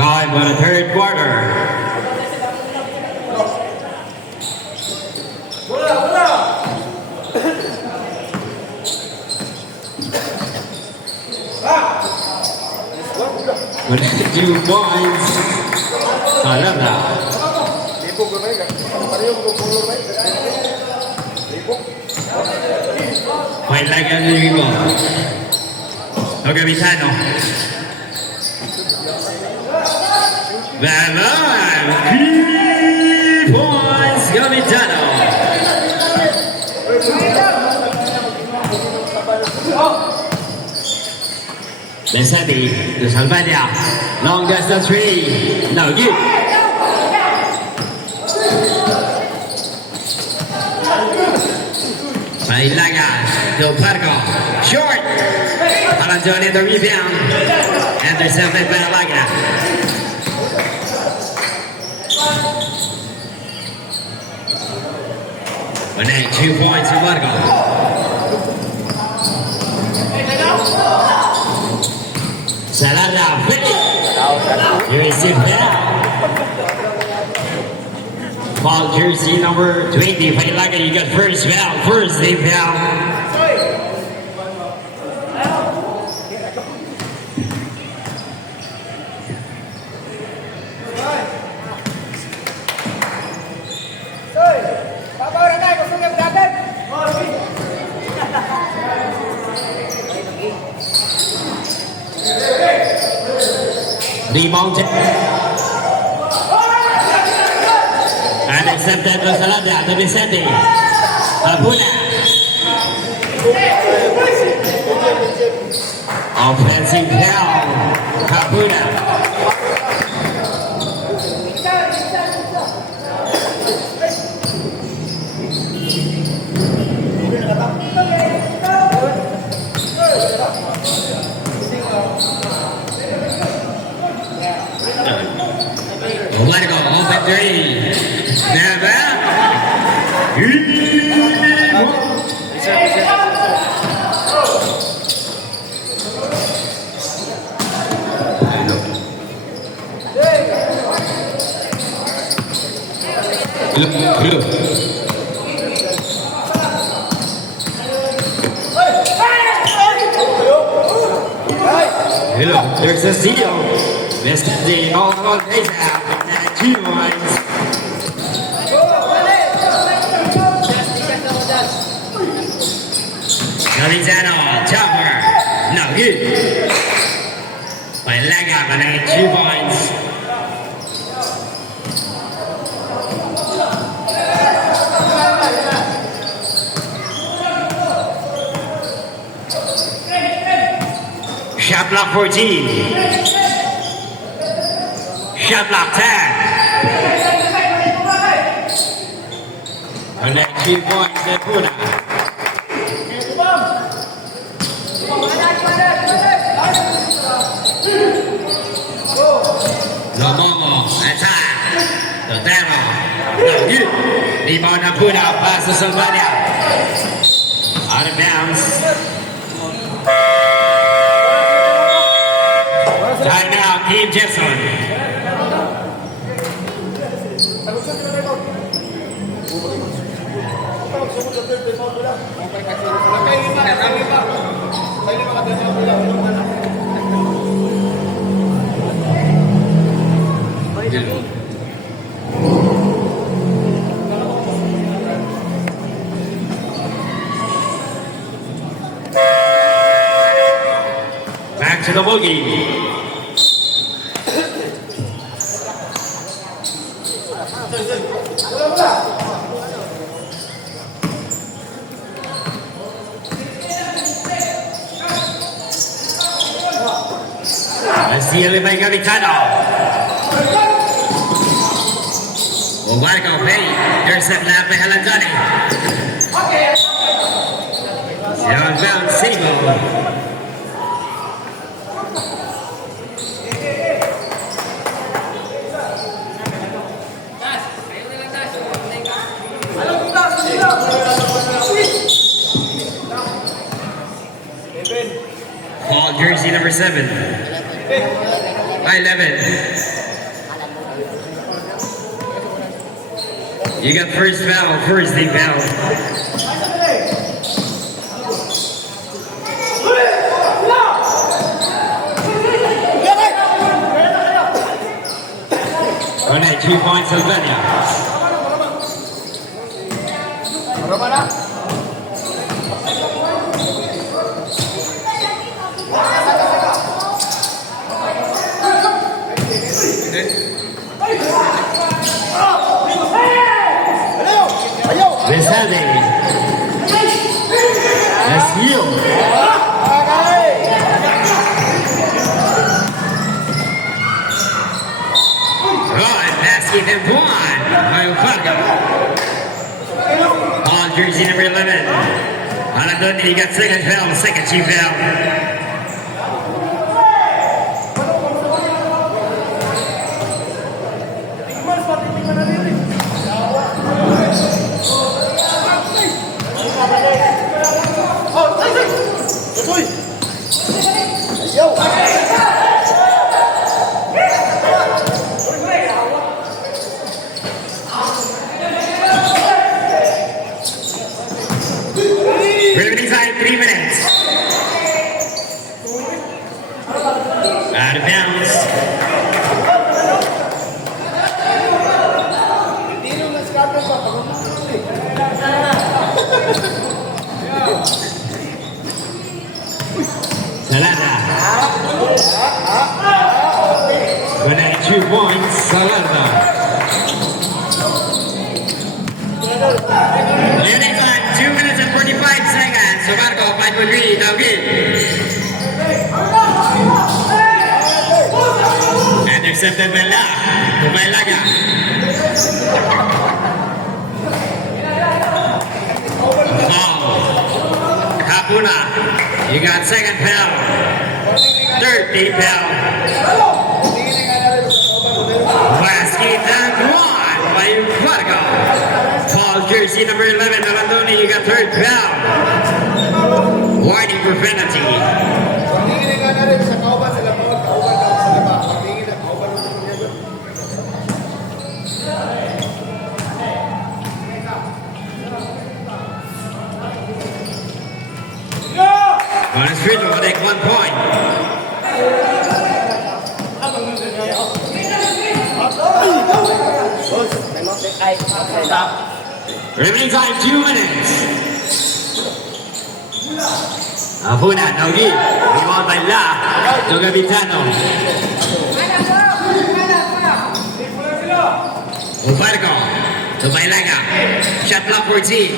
Time for the third quarter. With 2 points, Salanda. Point like a river. Okay, Vitano. Bye-bye. 3 points, Gamitano. Besetti to Salvadia. Long distance 3. No good. Bailaga to Pargo. Short. Alanzoni the rebound. Intercepted by Bailaga. Winning 2 points for Pargo. Salada, you receive that. Ball jersey number 20. Bailaga, you got first foul. First team foul. Rebound and accepted to Salada to Vicente. Abuna. Offensive foul. Abuna. Let go, open 3. Never. Hello, there's a seal. Mr. D, all days out. 2 points. Garizano, Chopper, no good. By leg up and 2 points. Shot block 14. Shot block 10. And then 2 points to Puna. Lomongo, attack. Totero. No good. Rebound to Puna. Pass to Salvadia. Out of bounds. Timeout, Team Jerson. Back to the boogie. Stealing by Gamitano. Marco Pay. Jerson left by Alanzoni. Downbound Simo. Ball jersey number 7. by 11. You got first foul, first team foul. Connect 2 points, Albania. Besade. That's you. Basket and one by Fargo. On jersey number 11. Alandoni, he got second foul, second team foul. Remaining time 3 minutes. Out of bounds. Salada. Connect 2 points, Salada. Remaining time 2 minutes and 45 seconds. So Marco, 5-3, now good. And accepted by La. Kumailaga. Kapuna, you got second foul. Third team foul. Basket and one by Varga. Foul jersey number 11, Alandoni, you got third foul. Warning for penalty. Bonus free throw, take 1 point. Remaining time 2 minutes. Apuna, Nogi, rebound by La, to Gavitano. Ubarco, to Bailaga, shot clock 14.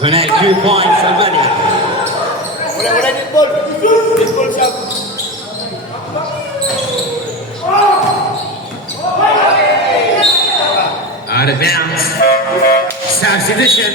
Connect 2 points, Albania. Wala net ball. Net ball siya. Out of bounds. Substitution.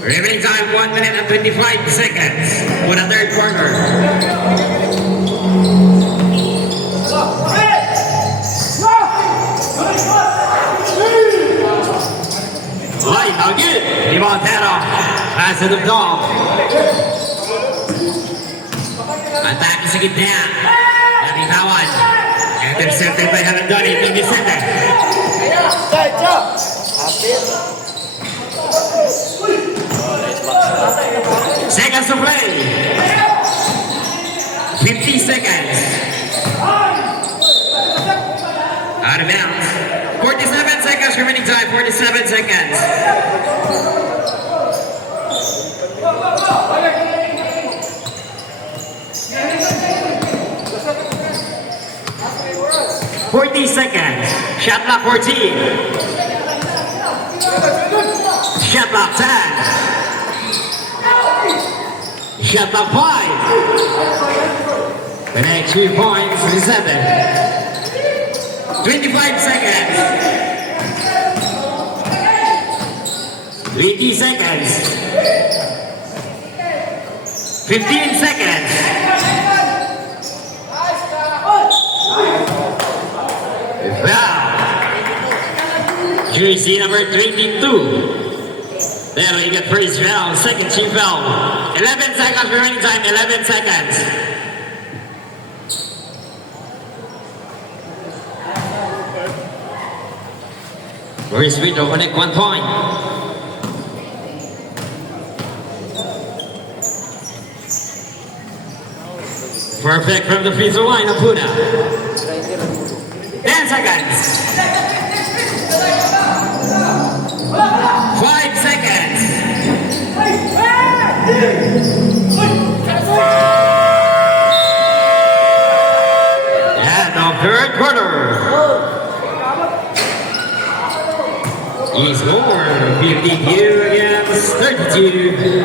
Remaining time 1 minute and 25 seconds for the third quarter. Light, now good. Montana, pass to the dog. Atake sa gitna. Nabitawan. Intercepted by Halandoni. Pingisete. Seconds to play. 50 seconds. Out of bounds. 47 seconds remaining time. 47 seconds. Shot clock 14. Shot clock 10. Shot clock 5. The next 3 points to 7. 25 seconds. 20 seconds. 15 seconds. Foul. Jersey number 22. There you get first foul, second team foul. 11 seconds remaining time, 11 seconds. Very sweet, connect 1 point. Perfect from the free throw line of Puna. 10 seconds. 5 seconds. And the third quarter. He scored 52 against 32.